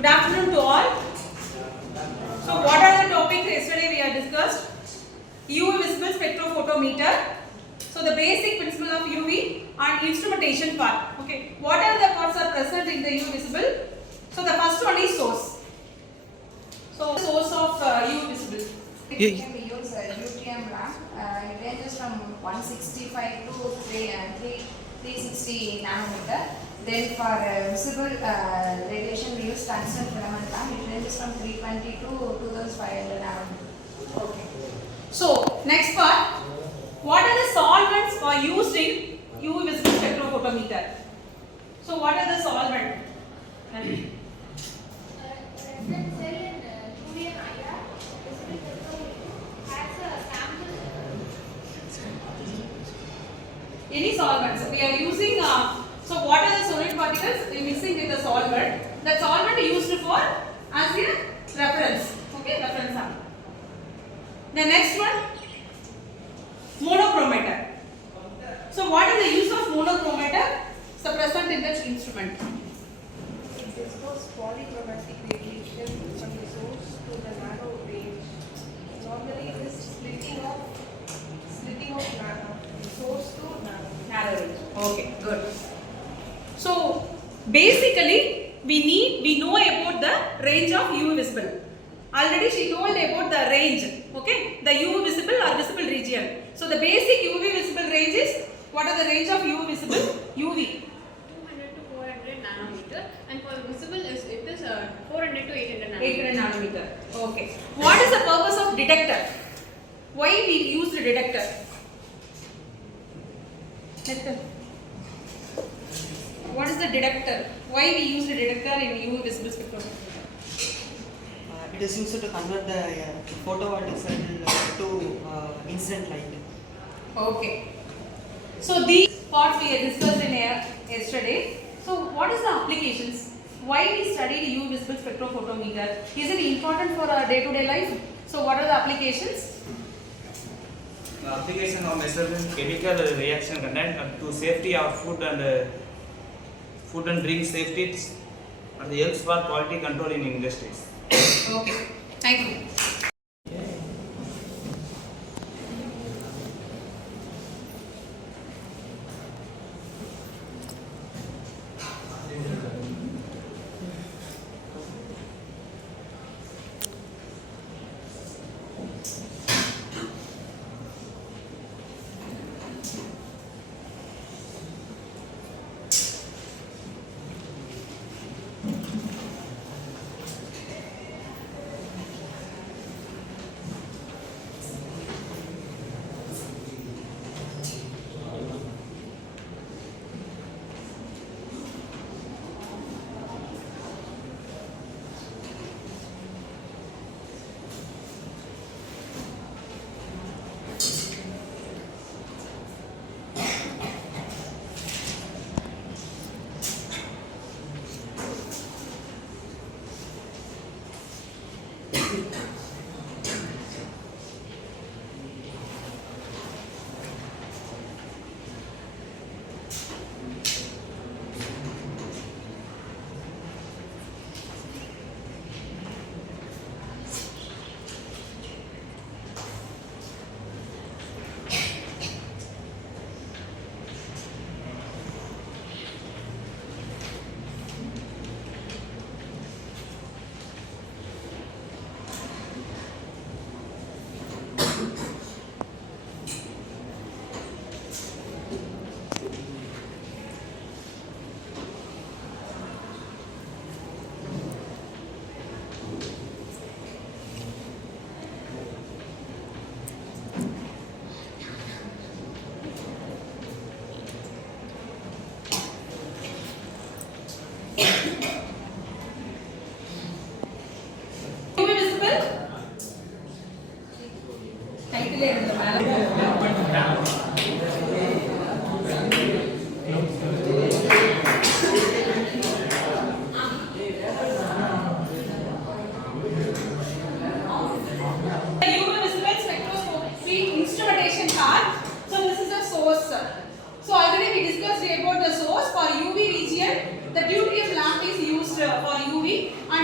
Good afternoon to all. So what are the topics yesterday we have discussed? UV visible spectrophotometer. So the basic principle of UV and instrumentation part. Okay. What are the parts are present in the UV visible? So the first one is source. So source of UV visible. We use a UTM lamp. It ranges from 165 to 360 nanometer. Then for visible radiation, we use tungsten filament lamp. It ranges from 320 to 2500 nanometer. Okay. So next part, what are the solvents are used in UV visible spectrophotometer? So what are the solvents? Any solvents we are using. So what are the solid particles we mixing with the solvent? The solvent used for as a reference. Okay, reference sample. The next one, monochromator. So what is the use of monochromator? So present in the instrument. It discloses polychromatic radiation from the source to the narrow range. Normally, it is splitting of source to Narrow range. Okay, good. So basically, we know about the range of UV visible. Already she told about the range. Okay, the UV visible or visible region. So the basic UV visible range is, what are the range of UV visible? UV. 200 to 400 nanometer, and for visible it is 400 to 800 nanometer. 800 nanometer. Okay. What is the purpose of detector? Why we use the detector? What is the detector? Why we use the detector in UV visible spectrophotometer? It is used to convert the photovoltaic cell to incident light. Okay. So these parts we had discussed in yesterday. So what is the applications? Why we studied UV visible spectrophotometer? Is it important for our day-to-day life? So what are the applications? The application of measuring chemical reaction content to safety of food and drink safety, and helps for quality control in industries. Okay. Thank you.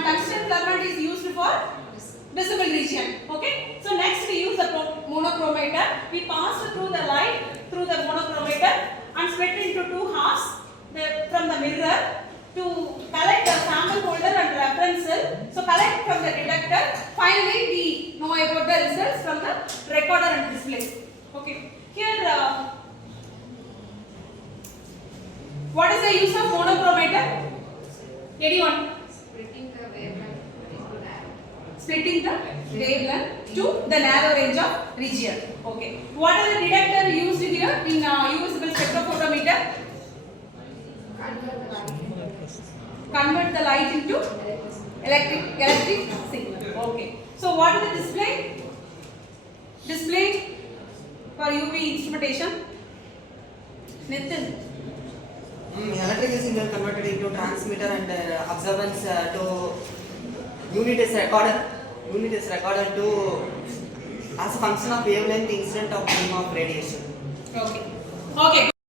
tungsten filament is used for visible region. Okay. So next we use the monochromator. We pass through the light through the monochromator and split into two halves from the mirror to collect the sample holder and reference cell. So collect from the detector. Finally we know about the results from the recorder and display. Okay. Here what is the use of monochromator? Anyone? Splitting the wavelength to narrow. Splitting the wavelength to the narrow range of region. Okay. What is the detector used here in usable spectrophotometer? Convert the light into electric signal. Okay. So what is the display? Display for UV instrumentation. Nitin. Electrical signal converted into transmitter and absorbance to unit is recorded. Unit is recorded to as a function of wavelength incident of beam of radiation. Okay. Okay.